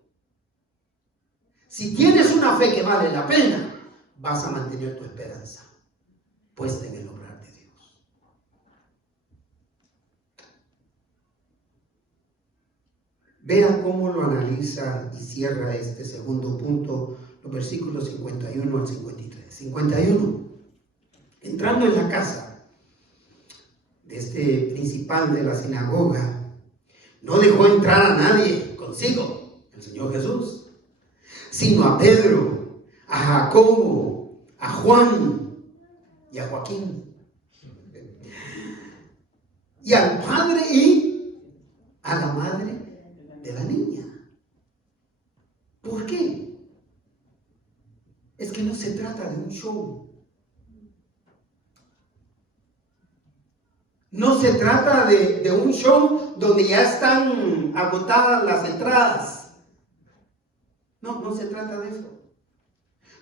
Si tienes una fe que vale la pena, vas a mantener tu esperanza puesta en el obrar de Dios. Vea cómo lo analiza y cierra este segundo punto, los versículos 51 al 53. 51. Entrando en la casa de este principal de la sinagoga, no dejó entrar a nadie consigo, el Señor Jesús, sino a Pedro, a Jacobo, a Juan y a Joaquín, y al padre y a la madre de la niña. ¿Por qué? Es que no se trata de un show. No se trata de un show donde ya están agotadas las entradas. No se trata de eso.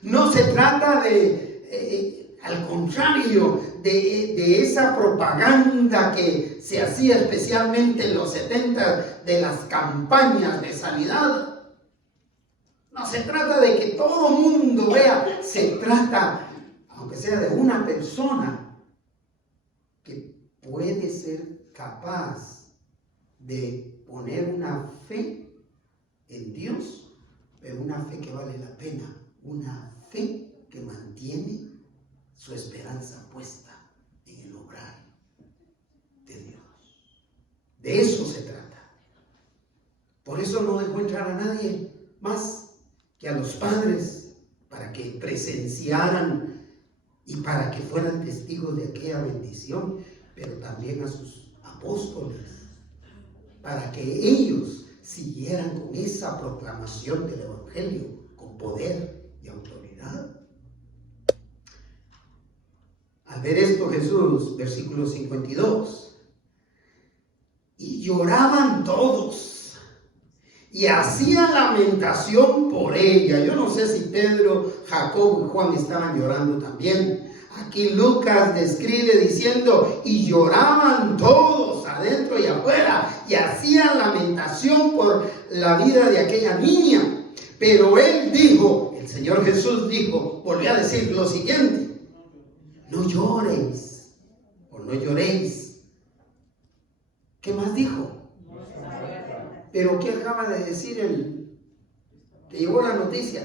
No se trata al contrario, de esa propaganda que se hacía especialmente en los 70 de las campañas de sanidad. No se trata de que todo mundo vea, se trata, aunque sea de una persona que puede ser capaz de poner una fe en Dios, pero una fe que vale la pena, una fe que mantiene su esperanza puesta en el obrar de Dios. De eso se trata. Por eso no dejó entrar a nadie más que a los padres, para que presenciaran y para que fueran testigos de aquella bendición, pero también a sus apóstoles, para que ellos siguieran con esa proclamación del Evangelio, con poder y autoridad. Al ver esto Jesús, versículo 52, y lloraban todos, y hacían lamentación por ella. Yo no sé si Pedro, Jacobo y Juan estaban llorando también. Aquí Lucas describe diciendo, y lloraban todos adentro y afuera, y hacían lamentación por la vida de aquella niña. Pero él dijo, el Señor Jesús dijo, volvió a decir lo siguiente: no llores, o no lloréis. ¿Qué más dijo? Pero ¿qué acaba de decir el que llevó la noticia?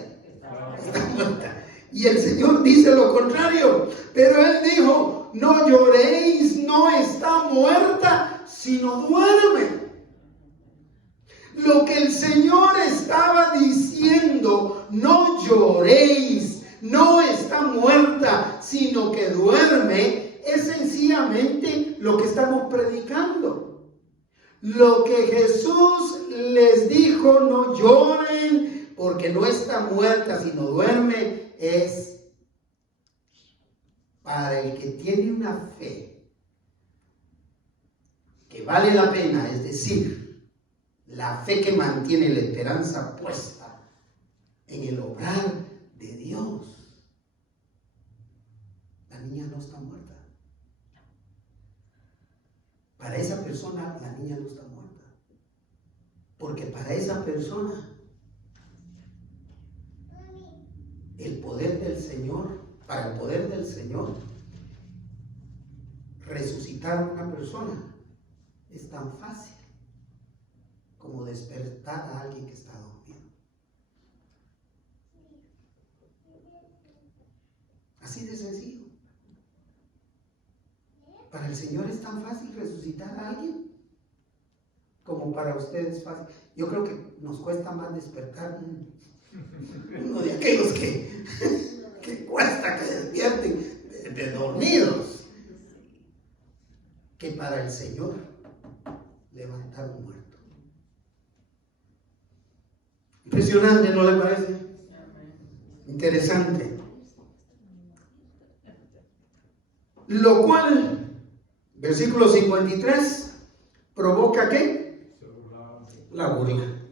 Está muerta. Y el Señor dice lo contrario. Pero él dijo, no lloréis, no está muerta, sino duerme. Lo que el Señor estaba diciendo, no lloréis, no está muerta, sino que duerme, es sencillamente lo que estamos predicando. Lo que Jesús les dijo, no lloren porque no está muerta, sino duerme, es para el que tiene una fe que vale la pena, es decir, la fe que mantiene la esperanza puesta en el obrar de Dios. La niña no está muerta. Para esa persona la niña no está muerta, porque para esa persona el poder del Señor, para el poder del Señor, resucitar a una persona es tan fácil como despertar a alguien que está dormido. Así de sencillo. Para el Señor es tan fácil resucitar a alguien como para ustedes es fácil. Yo creo que nos cuesta más despertar uno de aquellos que cuesta que despierten de dormidos, que para el Señor levantar un muerto. Impresionante, ¿no le parece? Interesante. Lo cual, versículo 53, provoca ¿qué? La burla.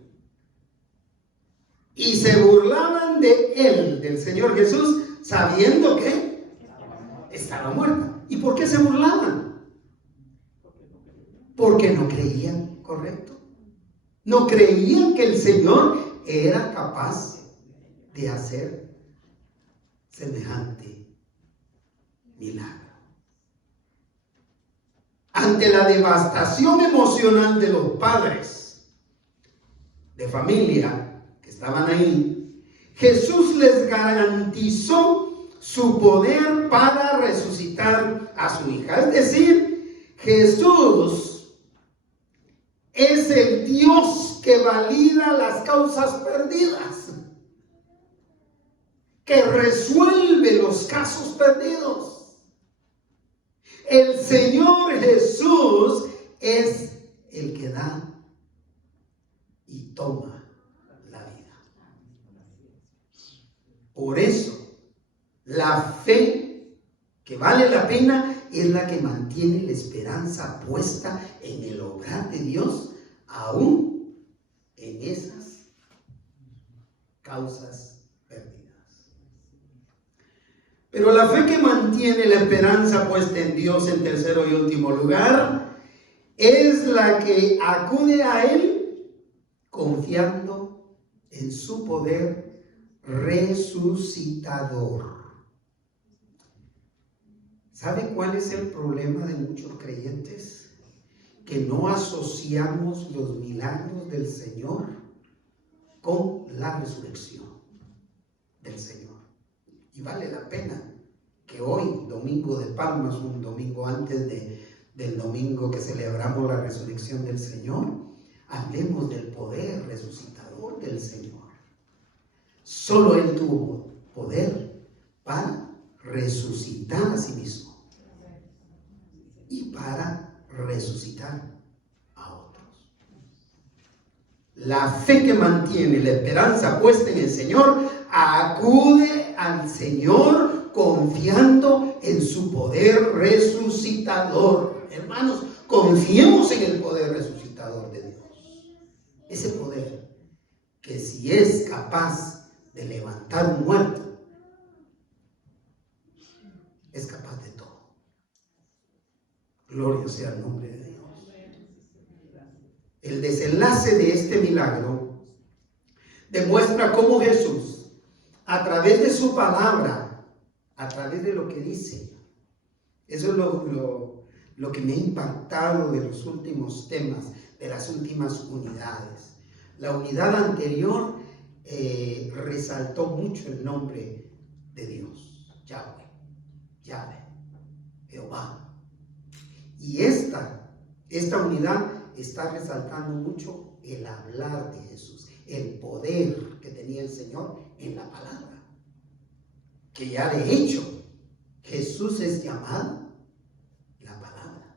Y se burlaban de él, del Señor Jesús, sabiendo que estaba muerta. ¿Y por qué se burlaban? Porque no creían, correcto. No creían que el Señor era capaz de hacer semejante milagro. Ante la devastación emocional de los padres de familia que estaban ahí, Jesús les garantizó su poder para resucitar a su hija. Es decir, Jesús es el Dios que valida las causas perdidas, que resuelve los casos perdidos. El Señor Jesús es el que da y toma la vida. Por eso, la fe que vale la pena es la que mantiene la esperanza puesta en el obrar de Dios, aún en esas causas perdidas. Pero la fe que mantiene la esperanza puesta en Dios, en tercero y último lugar, es la que acude a Él confiando en su poder resucitador. ¿Sabe cuál es el problema de muchos creyentes? Que no asociamos los milagros del Señor con la resurrección del Señor. Y vale la pena que hoy, domingo de Palmas, un domingo antes del domingo que celebramos la resurrección del Señor, hablemos del poder resucitador del Señor. Solo Él tuvo poder para resucitar a sí mismo y para resucitar a otros. La fe que mantiene la esperanza puesta en el Señor acude al Señor confiando en su poder resucitador. Hermanos, confiemos en el poder resucitador de Dios. Ese poder que si es capaz de levantar un muerto, es capaz de todo. Gloria sea el nombre de Dios. El desenlace de este milagro demuestra cómo Jesús, a través de su palabra, a través de lo que dice, eso es lo que me ha impactado de los últimos temas, de las últimas unidades. La unidad anterior resaltó mucho el nombre de Dios, Yahweh, Jehová. Y esta unidad está resaltando mucho el hablar de Jesús, el poder que tenía el Señor en la palabra, que ya de hecho Jesús es llamado la palabra,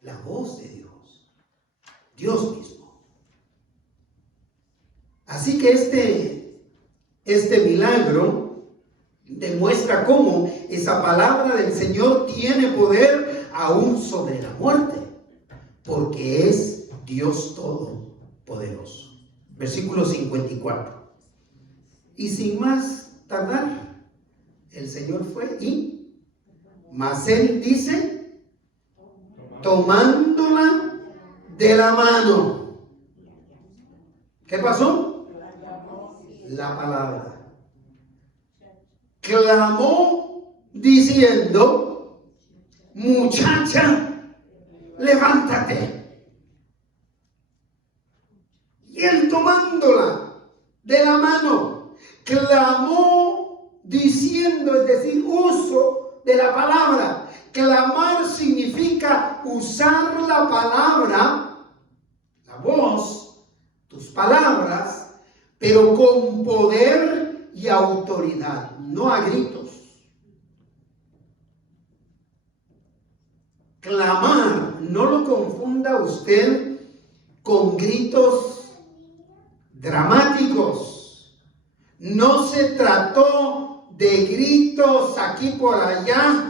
la voz de Dios mismo. Así que este milagro demuestra cómo esa palabra del Señor tiene poder aún sobre la muerte, porque es Dios todopoderoso. Versículo 54. Y sin más tardar, el Señor fue mas Él dice, tomándola de la mano. ¿Qué pasó? La palabra. Clamó diciendo, muchacha, levántate. Y Él tomándola de la mano, clamó diciendo, es decir, uso de la palabra. Clamar significa usar la palabra, la voz, tus palabras, pero con poder y autoridad, no a gritos. Clamar, no lo confunda usted con gritos dramáticos. No se trató de gritos aquí por allá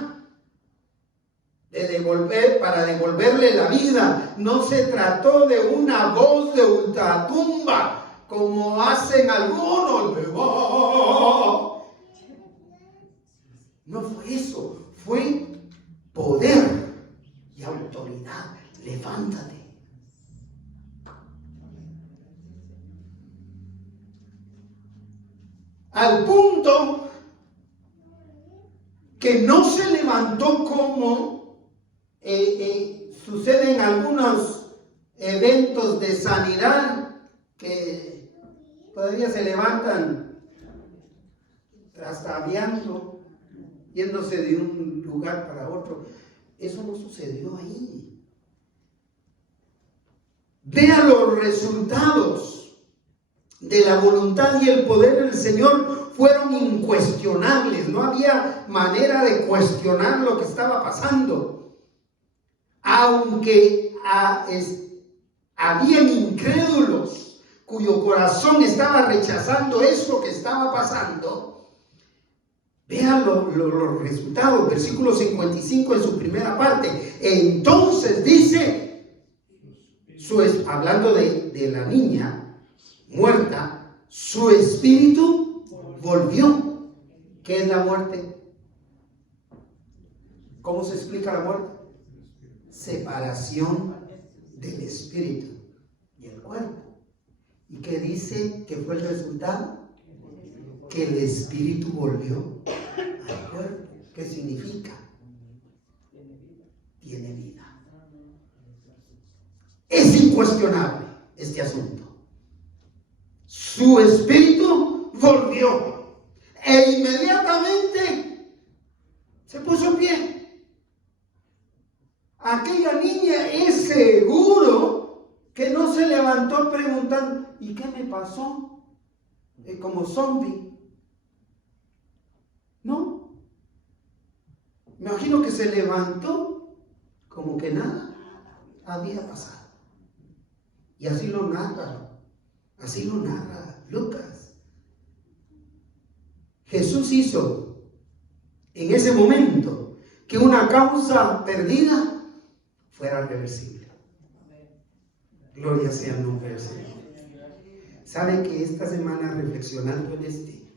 para devolverle la vida. No se trató de una voz de ultratumba como hacen algunos. No fue eso, fue poder y autoridad. Levántate. al punto que no se levantó como sucede en algunos eventos de sanidad, que todavía se levantan trastabiando, yéndose de un lugar para otro. Eso no sucedió ahí. Vea los resultados de la voluntad y el poder del Señor fueron incuestionables. No había manera de cuestionar lo que estaba pasando. Aunque habían incrédulos cuyo corazón estaba rechazando eso que estaba pasando, vean los resultados. Versículo 55 en su primera parte. Entonces dice, hablando de la niña muerta, su espíritu volvió. ¿Qué es la muerte? ¿Cómo se explica la muerte? Separación del espíritu y el cuerpo. ¿Y qué dice que fue el resultado? Que el espíritu volvió al cuerpo. ¿Qué significa? Tiene vida. Es incuestionable este asunto. Su espíritu volvió e inmediatamente se puso en pie. Aquella niña es seguro que no se levantó preguntando, ¿y qué me pasó? Como zombie. No. Me imagino que se levantó como que nada había pasado. Y así lo narra Lucas. Jesús hizo en ese momento que una causa perdida fuera reversible. Gloria sea el nombre del Señor. Saben que esta semana, reflexionando en este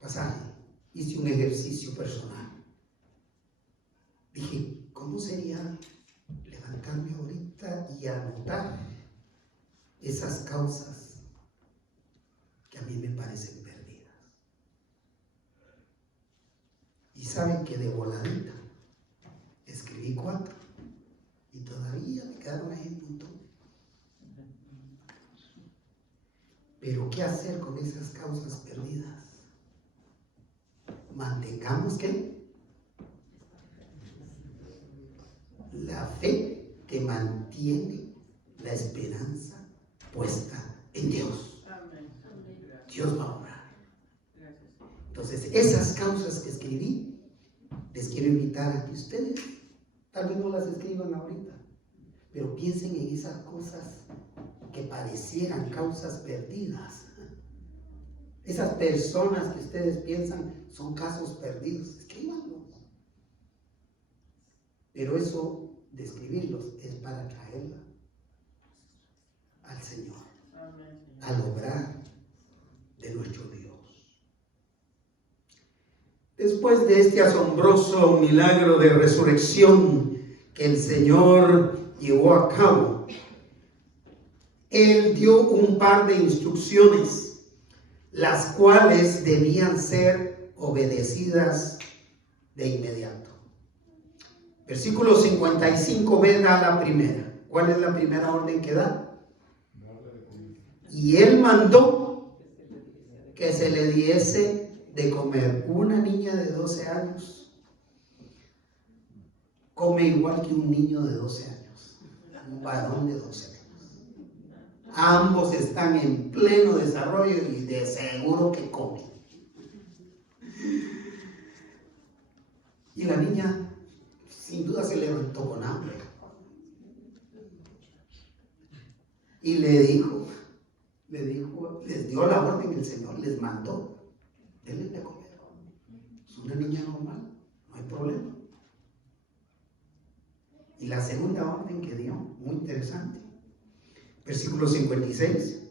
pasaje, hice un ejercicio personal. Dije, ¿cómo sería levantarme ahorita y anotar esas causas que a mí me parecen perdidas? Y saben que de voladita escribí 4 y todavía me quedaron ahí un montón. Pero ¿qué hacer con esas causas perdidas? Mantengamos ¿qué? La fe que mantiene la esperanza puesta en Dios. Dios va a obrar. Entonces, esas causas que escribí, les quiero invitar a que ustedes, tal vez no las escriban ahorita, pero piensen en esas cosas que parecieran causas perdidas. Esas personas que ustedes piensan son casos perdidos, escríbanlos. Pero eso de escribirlos es para traerla al Señor, al obrar de nuestro Dios. Después de este asombroso milagro de resurrección que el Señor llevó a cabo, Él dio un par de instrucciones, las cuales debían ser obedecidas de inmediato. Versículo 55b da la primera. ¿Cuál es la primera orden que da? Y Él mandó que se le diese de comer. Una niña de 12 años come igual que un niño de 12 años, un varón de 12 años. Ambos están en pleno desarrollo y de seguro que comen. Y la niña sin duda se levantó con hambre y les dio la orden el Señor, les mandó, denle de comer. Es una niña normal, no hay problema. Y la segunda orden que dio, muy interesante, versículo 56.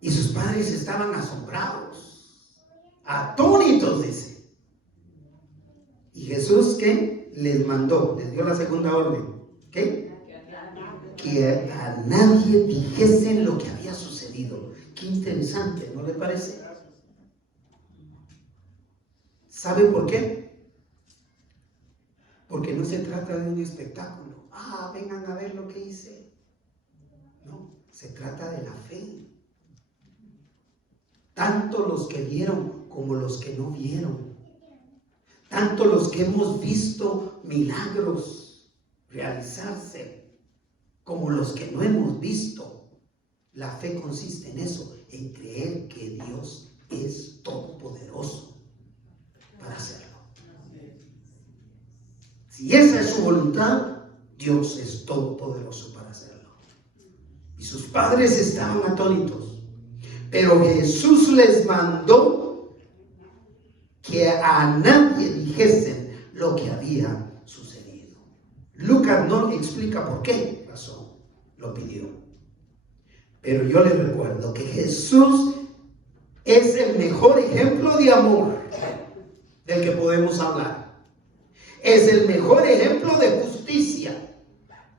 Y sus padres estaban asombrados, atónitos, dice. Y Jesús, ¿qué? Les mandó, les dio la segunda orden, ¿qué? Que a nadie dijesen lo que había sucedido. Qué interesante, ¿no le parece? ¿Sabe por qué? Porque no se trata de un espectáculo. Vengan a ver lo que hice. No, se trata de la fe. Tanto los que vieron como los que no vieron. Tanto los que hemos visto milagros realizarse como los que no hemos visto. La fe consiste en eso, en creer que Dios es todopoderoso para hacerlo. Si esa es su voluntad, Dios es todopoderoso para hacerlo. Y sus padres estaban atónitos. Pero Jesús les mandó que a nadie dijesen lo que había sucedido. Lucas no explica por qué razón lo pidió. Pero yo les recuerdo que Jesús es el mejor ejemplo de amor del que podemos hablar. Es el mejor ejemplo de justicia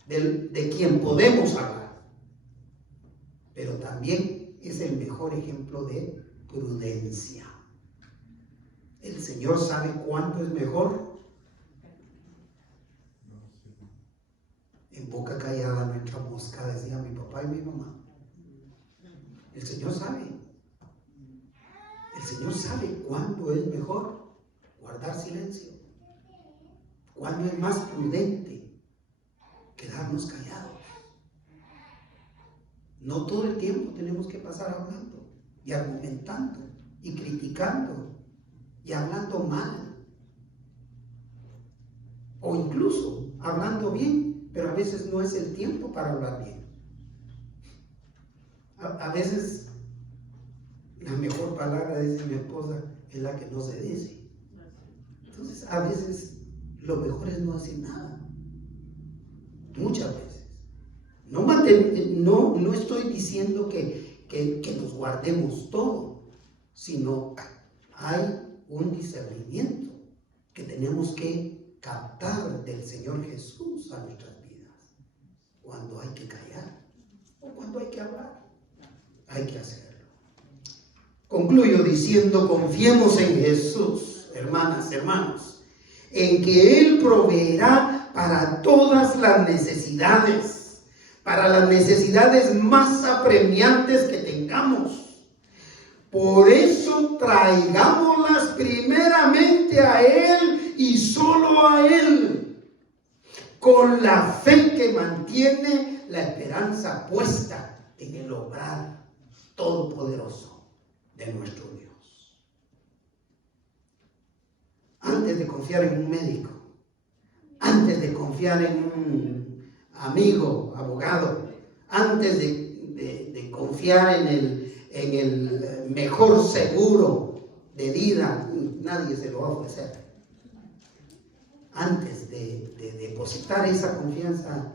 de quien podemos hablar. Pero también es el mejor ejemplo de prudencia. ¿El Señor sabe cuánto es mejor? En boca callada no entra mosca, decía mi papá y mi mamá. El Señor sabe. El Señor sabe cuándo es mejor guardar silencio. Cuándo es más prudente quedarnos callados. No todo el tiempo tenemos que pasar hablando y argumentando y criticando y hablando mal. O incluso hablando bien, pero a veces no es el tiempo para hablar bien. A veces la mejor palabra, dice mi esposa, es la que no se dice. Entonces, a veces lo mejor es no decir nada. Muchas veces. No estoy diciendo que nos guardemos todo, sino hay un discernimiento que tenemos que captar del Señor Jesús a nuestras vidas. Cuando hay que callar o cuando hay que hablar, hay que hacerlo. Concluyo diciendo, confiemos en Jesús, hermanas, hermanos, en que Él proveerá para todas las necesidades, para las necesidades más apremiantes que tengamos. Por eso traigámoslas primeramente a Él y solo a Él, con la fe que mantiene la esperanza puesta en el obrar todopoderoso de nuestro Dios. Antes de confiar en un médico, antes de confiar en un amigo, abogado, antes de confiar en el mejor seguro de vida, nadie se lo va a ofrecer. Antes de depositar esa confianza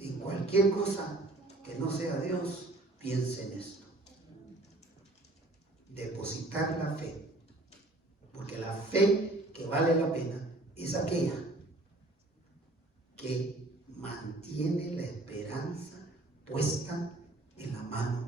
en cualquier cosa que no sea Dios, piense en esto. Depositar la fe, porque la fe que vale la pena es aquella que mantiene la esperanza puesta en la mano